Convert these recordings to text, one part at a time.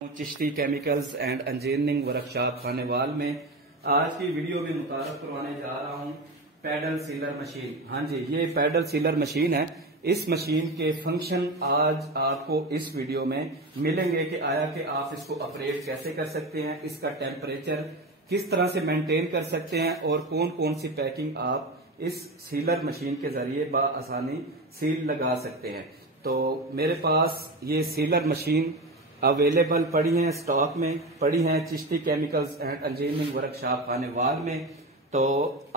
Chishti chemicals and engineering workshop Khanewal में आज की वीडियो में मुतारफ करवाने जा रहा हूं पैडल सीलर मशीन। हाँ जी, ये पैडल सीलर मशीन है। इस मशीन के फंक्शन आज आपको इस वीडियो में मिलेंगे कि आया कि आप इसको ऑपरेट कैसे कर सकते हैं, इसका टेम्परेचर किस तरह से मेंटेन कर सकते हैं और कौन कौन सी पैकिंग आप इस सीलर मशीन के जरिए बआसानी सील लगा सकते हैं। तो मेरे पास ये सीलर मशीन अवेलेबल पड़ी हैं, स्टॉक में पड़ी हैं Chishti chemicals and engineering workshop Khanewal में। तो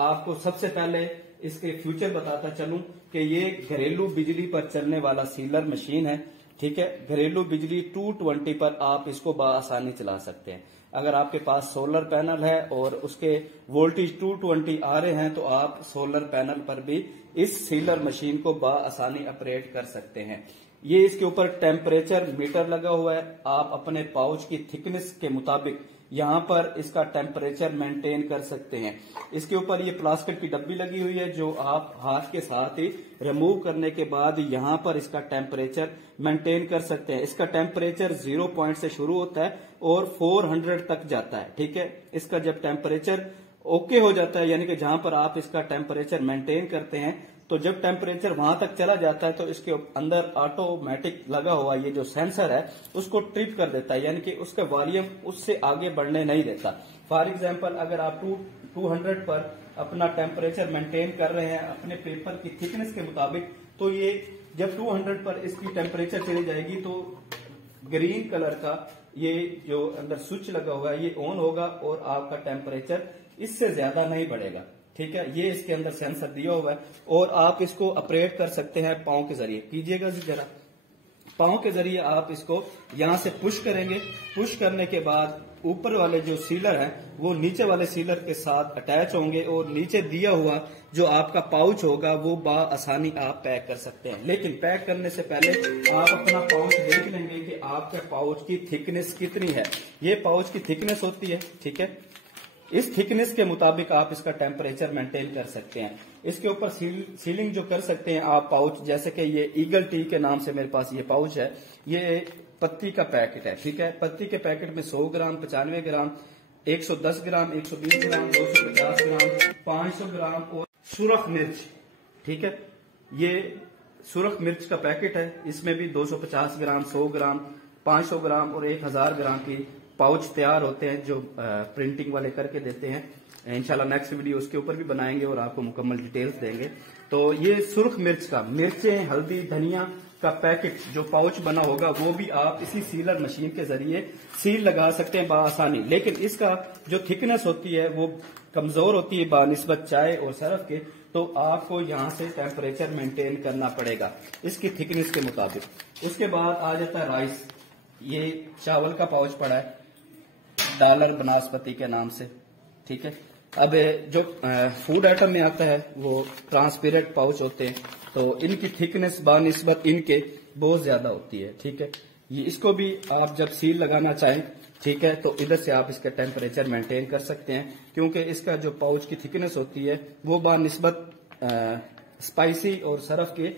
आपको सबसे पहले इसके फ्यूचर बताता चलूं कि ये घरेलू बिजली पर चलने वाला सीलर मशीन है। ठीक है, घरेलू बिजली 220 पर आप इसको बआसानी चला सकते हैं। अगर आपके पास सोलर पैनल है और उसके वोल्टेज 220 आ रहे हैं तो आप सोलर पैनल पर भी इस सीलर मशीन को बआसानी ऑपरेट कर सकते हैं। ये इसके ऊपर टेम्परेचर मीटर लगा हुआ है। आप अपने पाउच की थिकनेस के मुताबिक यहाँ पर इसका टेम्परेचर मेंटेन कर सकते हैं। इसके ऊपर ये प्लास्टिक की डब्बी लगी हुई है जो आप हाथ के साथ ही रिमूव करने के बाद यहाँ पर इसका टेम्परेचर मेंटेन कर सकते हैं। इसका टेम्परेचर 0 पॉइंट से शुरू होता है और 400 तक जाता है। ठीक है, इसका जब टेम्परेचर ओके हो जाता है यानी कि जहां पर आप इसका टेम्परेचर मेंटेन करते हैं तो जब टेम्परेचर वहां तक चला जाता है तो इसके अंदर ऑटोमेटिक लगा हुआ ये जो सेंसर है उसको ट्रिप कर देता है, यानी कि उसका वॉल्यूम उससे आगे बढ़ने नहीं देता। फॉर एग्जांपल अगर आप 200 पर अपना टेम्परेचर मेंटेन कर रहे हैं अपने पेपर की थिकनेस के मुताबिक, तो ये जब 200 पर इसकी टेम्परेचर चली जाएगी तो ग्रीन कलर का ये जो अंदर स्विच लगा हुआ है ये ऑन होगा और आपका टेम्परेचर इससे ज्यादा नहीं बढ़ेगा। ठीक है, ये इसके अंदर सेंसर दिया हुआ है और आप इसको ऑपरेट कर सकते हैं पांव के जरिए। कीजिएगा जरा, पांव के जरिए आप इसको यहां से पुश करेंगे। पुश करने के बाद ऊपर वाले जो सीलर है वो नीचे वाले सीलर के साथ अटैच होंगे और नीचे दिया हुआ जो आपका पाउच होगा वो बआसानी आप पैक कर सकते हैं। लेकिन पैक करने से पहले आप अपना पाउच देख लेंगे कि आपके पाउच की थिकनेस कितनी है। ये पाउच की थिकनेस होती है। ठीक है, इस थिकनेस के मुताबिक आप इसका टेम्परेचर मेंटेन कर सकते हैं। इसके ऊपर सीलिंग जो कर सकते हैं आप पाउच, जैसे कि ये ईगल टी के नाम से मेरे पास ये पाउच है। ये पत्ती का पैकेट है। ठीक है, पत्ती के पैकेट में 100 ग्राम, 95 ग्राम, 110 ग्राम, 120 ग्राम, 250 ग्राम, 500 ग्राम और सुरख मिर्च। ठीक है, ये सुरख मिर्च का पैकेट है। इसमें भी 250 ग्राम, 100 ग्राम, 500 ग्राम और 1000 ग्राम की पाउच तैयार होते हैं जो प्रिंटिंग वाले करके देते हैं। इंशाल्लाह नेक्स्ट वीडियो उसके ऊपर भी बनाएंगे और आपको मुकम्मल डिटेल्स देंगे। तो ये सुर्ख मिर्च का, मिर्चें, हल्दी, धनिया का पैकेट जो पाउच बना होगा वो भी आप इसी सीलर मशीन के जरिए सील लगा सकते हैं बआसानी। लेकिन इसका जो थिकनेस होती है वो कमजोर होती है बानिस्बत चाय और सरफ के, तो आपको यहाँ से टेम्परेचर मेंटेन करना पड़ेगा इसकी थिकनेस के मुताबिक। उसके बाद आ जाता है राइस। ये चावल का पाउच पड़ा है डॉलर बनास्पति के नाम से। ठीक है, अब जो फूड आइटम में आता है वो ट्रांसपेरेंट पाउच होते हैं तो इनकी थिकनेस बानिस्बत इनके बहुत ज्यादा होती है। ठीक है, ये इसको भी आप जब सील लगाना चाहें, ठीक है, तो इधर से आप इसका टेम्परेचर मेंटेन कर सकते हैं क्योंकि इसका जो पाउच की थिकनेस होती है वो बानिस्बत स्पाइसी और सरफ के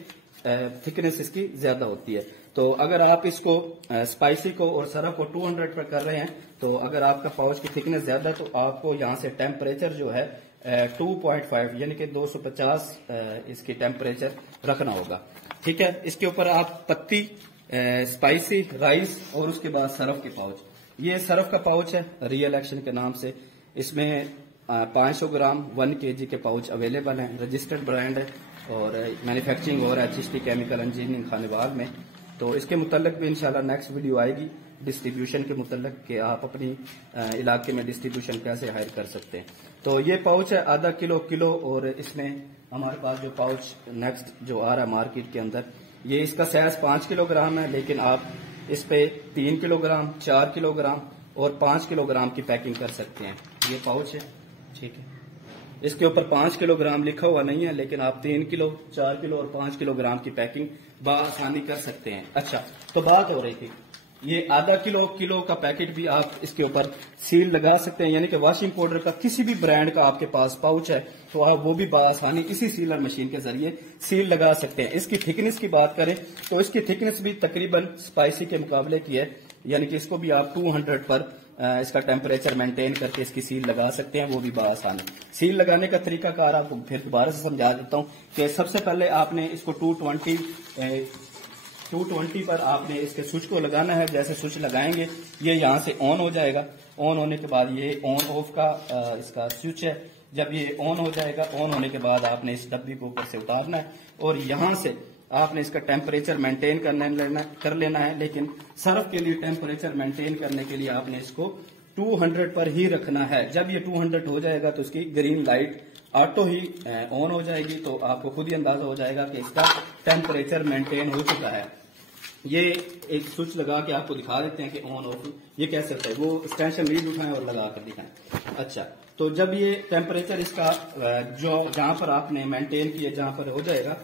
थिकनेस इसकी ज्यादा होती है। तो अगर आप इसको स्पाइसी को और सरफ को 200 पर कर रहे हैं तो अगर आपका पाउच की थिकनेस ज्यादा है तो आपको यहाँ से टेम्परेचर जो है 2.5 यानी कि 250 इसकी टेम्परेचर रखना होगा। ठीक है, इसके ऊपर आप पत्ती, स्पाइसी, राइस और उसके बाद सरफ के पाउच। ये सरफ का पाउच है रियल एक्शन के नाम से। इसमें 500 ग्राम 1 kg के पाउच अवेलेबल हैं। रजिस्टर्ड ब्रांड है और मैन्युफैक्चरिंग हो रहा है चिश्ती केमिकल इंजीनियरिंग खानेवाल में। तो इसके मुतल्लिक भी इंशाल्लाह नेक्स्ट वीडियो आएगी डिस्ट्रीब्यूशन के मुतल्लिक कि आप अपनी इलाके में डिस्ट्रीब्यूशन कैसे हायर कर सकते हैं। तो ये पाउच है आधा किलो और इसमें हमारे पास जो पाउच नेक्स्ट जो आ रहा है मार्केट के अंदर, ये इसका साइज 5 किलोग्राम है लेकिन आप इस पे 3 किलोग्राम, 4 किलोग्राम और 5 किलोग्राम की पैकिंग कर सकते हैं। ये पाउच है। ठीक है, इसके ऊपर 5 किलोग्राम लिखा हुआ नहीं है लेकिन आप 3 किलो, 4 किलो और 5 किलोग्राम की पैकिंग बआसानी कर सकते हैं। अच्छा, तो बात हो रही थी ये आधा किलो का पैकेट भी आप इसके ऊपर सील लगा सकते हैं, यानी कि वॉशिंग पाउडर का किसी भी ब्रांड का आपके पास पाउच है तो आप वो भी बआसानी इसी सीलर मशीन के जरिए सील लगा सकते हैं। इसकी थिकनेस की बात करें तो इसकी थिकनेस भी तकरीबन स्पाइसी के मुकाबले की है, यानी कि इसको भी आप 200 पर इसका टेम्परेचर मेंटेन करके इसकी सील लगा सकते हैं, वो भी बआसानी। सील लगाने का तरीकाकार आपको फिर दोबारा से समझा देता हूँ कि सबसे पहले आपने इसको 220 पर आपने इसके स्विच को लगाना है। जैसे स्विच लगाएंगे ये यहाँ से ऑन हो जाएगा। ऑन होने के बाद ये ऑन ऑफ का इसका स्विच है। जब ये ऑन हो जाएगा, ऑन होने के बाद आपने इस डब्बी को ऊपर से उतारना है और यहाँ से आपने इसका टेम्परेचर मेंटेन कर लेना है। लेकिन सर्फ के लिए टेम्परेचर मेंटेन करने के लिए आपने इसको 200 पर ही रखना है। जब ये 200 हो जाएगा तो इसकी green light auto he on हो जाएगी, तो आपको खुद ही अंदाजा हो जाएगा कि इसका टेम्परेचर मेंटेन हो चुका है। ये एक स्विच लगा के आपको दिखा देते हैं कि ऑन ऑफ ये कैसे होता है। वो एक्सटेंशन लीड उठाएं और लगा कर दिखाएं। अच्छा, तो जब ये टेम्परेचर इसका जो जहां पर आपने मेंटेन किया, जहां पर हो जाएगा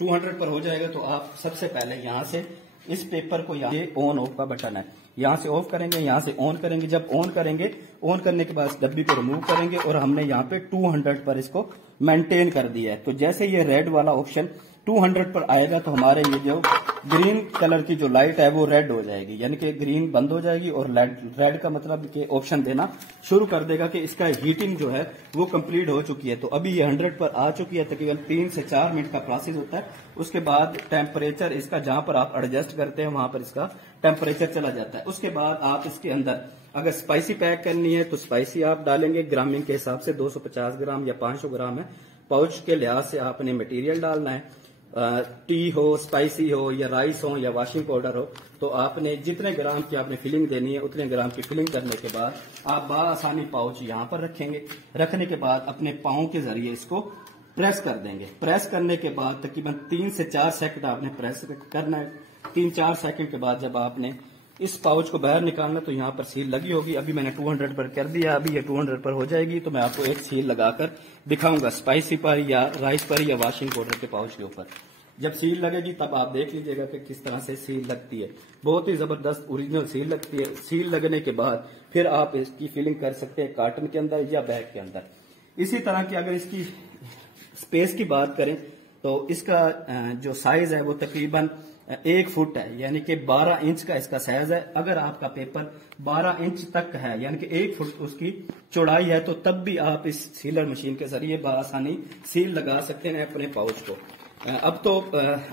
200 पर हो जाएगा, तो आप सबसे पहले यहाँ से इस पेपर को, यहाँ ऑन ऑफ का बटन है, यहाँ से ऑफ करेंगे, यहाँ से ऑन करेंगे। जब ऑन करेंगे, ऑन करने के बाद डब्बी को रिमूव करेंगे और हमने यहाँ पे 200 पर इसको मेंटेन कर दिया है। तो जैसे ये रेड वाला ऑप्शन 200 पर आएगा तो हमारे ये जो ग्रीन कलर की जो लाइट है वो रेड हो जाएगी, यानी कि ग्रीन बंद हो जाएगी और रेड का मतलब कि ऑप्शन देना शुरू कर देगा कि इसका हीटिंग जो है वो कंप्लीट हो चुकी है। तो अभी ये 100 पर आ चुकी है। तकरीबन 3 से 4 मिनट का प्रोसेस होता है। उसके बाद टेम्परेचर इसका जहां पर आप एडजस्ट करते हैं वहां पर इसका टेम्परेचर चला जाता है। उसके बाद आप इसके अंदर अगर स्पाइसी पैक करनी है तो स्पाइसी आप डालेंगे ग्रामिंग के हिसाब से, 250 ग्राम या 500 ग्राम है। पाउच के लिहाज से आपने मटेरियल डालना है। टी हो, स्पाइसी हो या राइस हो या वॉशिंग पाउडर हो, तो आपने जितने ग्राम की आपने फिलिंग देनी है उतने ग्राम की फिलिंग करने के बाद आप बआसानी पाउच यहाँ पर रखेंगे। रखने के बाद अपने पाँव के जरिए इसको प्रेस कर देंगे। प्रेस करने के बाद तकरीबन 3 से 4 सेकंड आपने प्रेस करना है। 3-4 सेकंड के बाद जब आपने इस पाउच को बाहर निकालना तो यहाँ पर सील लगी होगी। अभी मैंने 200 पर कर दिया, अभी ये 200 पर हो जाएगी तो मैं आपको एक सील लगाकर दिखाऊंगा स्पाइसी पर या राइस पर या वॉशिंग पाउडर के पाउच के ऊपर। जब सील लगेगी तब आप देख लीजिएगा कि किस तरह से सील लगती है। बहुत ही जबरदस्त ओरिजिनल सील लगती है। सील लगने के बाद फिर आप इसकी फिलिंग कर सकते हैं कार्टन के अंदर या बैग के अंदर। इसी तरह की अगर इसकी स्पेस की बात करें तो इसका जो साइज है वो तकरीबन 1 फुट है, यानी कि 12 इंच का इसका साइज है। अगर आपका पेपर 12 इंच तक है यानी कि 1 फुट उसकी चौड़ाई है, तो तब भी आप इस सीलर मशीन के जरिए बआसानी सील लगा सकते हैं अपने पाउच को। अब तो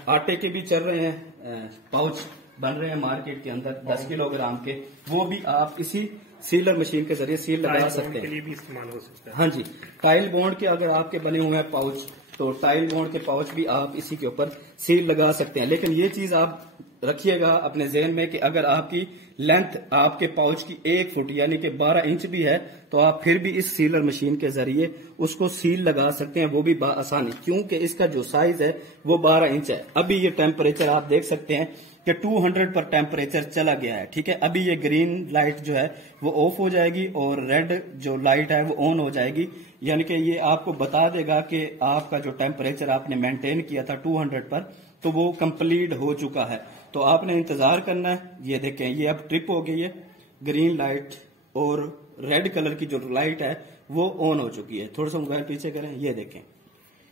आटे के भी चल रहे हैं, पाउच बन रहे हैं मार्केट के अंदर 10 किलोग्राम के, वो भी आप इसी सीलर मशीन के जरिए सील लगा सकते हैं। के लिए भी इस्तेमाल हो सकता है। हाँ जी, टाइल बॉन्ड के अगर आपके बने हुए हैं पाउच, तो टाइल बॉन्ड के पाउच भी आप इसी के ऊपर सील लगा सकते हैं। लेकिन ये चीज आप रखिएगा अपने ज़हन में कि अगर आपकी लेंथ आपके पाउच की 1 फुट यानी कि 12 इंच भी है, तो आप फिर भी इस सीलर मशीन के जरिए उसको सील लगा सकते हैं, वो भी बआसानी, क्योंकि इसका जो साइज है वो 12 इंच है। अभी ये टेम्परेचर आप देख सकते हैं कि 200 पर टेम्परेचर चला गया है। ठीक है, अभी ये ग्रीन लाइट जो है वो ऑफ हो जाएगी और रेड जो लाइट है वो ऑन हो जाएगी, यानी कि ये आपको बता देगा कि आपका जो टेम्परेचर आपने मेंटेन किया था 200 पर, तो वो कंप्लीट हो चुका है। तो आपने इंतजार करना है। ये देखें, ये अब ट्रिप हो गई है, ग्रीन लाइट और रेड कलर की जो लाइट है वो ऑन हो चुकी है। थोड़ा सा मोबाइल पीछे करें, ये देखें।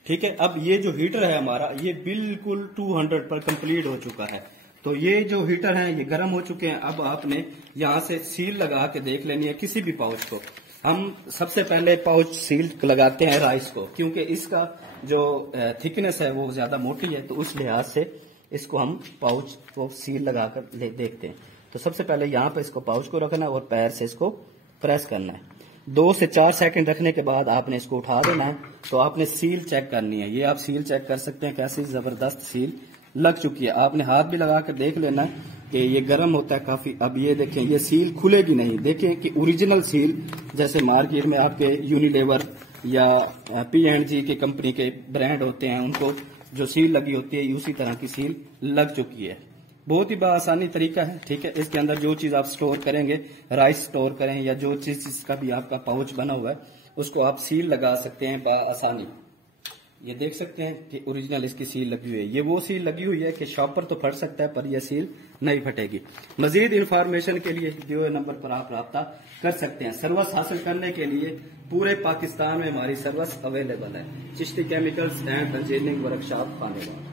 ठीक है, अब ये जो हीटर है हमारा ये बिल्कुल 200 पर कंप्लीट हो चुका है। तो ये जो हीटर है ये गर्म हो चुके हैं। अब आपने यहाँ से सील लगा के देख लेनी है किसी भी पाउच को। हम सबसे पहले पाउच सील लगाते हैं राइस को, क्योंकि इसका जो थिकनेस है वो ज्यादा मोटी है, तो उस लिहाज से इसको हम पाउच को सील लगाकर देखते हैं। तो सबसे पहले यहाँ पे इसको पाउच को रखना है और पैर से इसको प्रेस करना है। 2 से 4 सेकंड रखने के बाद आपने इसको उठा देना है। तो आपने सील चेक करनी है। ये आप सील चेक कर सकते हैं कैसी जबरदस्त सील लग चुकी है। आपने हाथ भी लगा कर देख लेना है कि ये गर्म होता है काफी। अब ये देखें, ये सील खुलेगी नहीं। देखें कि ओरिजिनल सील जैसे मार्केट में आपके यूनिलेवर या P&G के कंपनी के ब्रांड होते हैं, उनको जो सील लगी होती है उसी तरह की सील लग चुकी है। बहुत ही बआसानी तरीका है। ठीक है, इसके अंदर जो चीज आप स्टोर करेंगे, राइस स्टोर करें या जो चीज जिसका भी आपका पाउच बना हुआ है, उसको आप सील लगा सकते हैं बआसानी। ये देख सकते हैं कि ओरिजिनल इसकी सील लगी हुई है। ये वो सील लगी हुई है कि शॉपर तो फट सकता है पर यह सील नहीं फटेगी। मजीद इंफॉर्मेशन के लिए दिए हुए नंबर पर आप राब्ता कर सकते हैं। सर्विस हासिल करने के लिए पूरे पाकिस्तान में हमारी सर्विस अवेलेबल है। Chishti chemicals and engineering workshop Khanewal.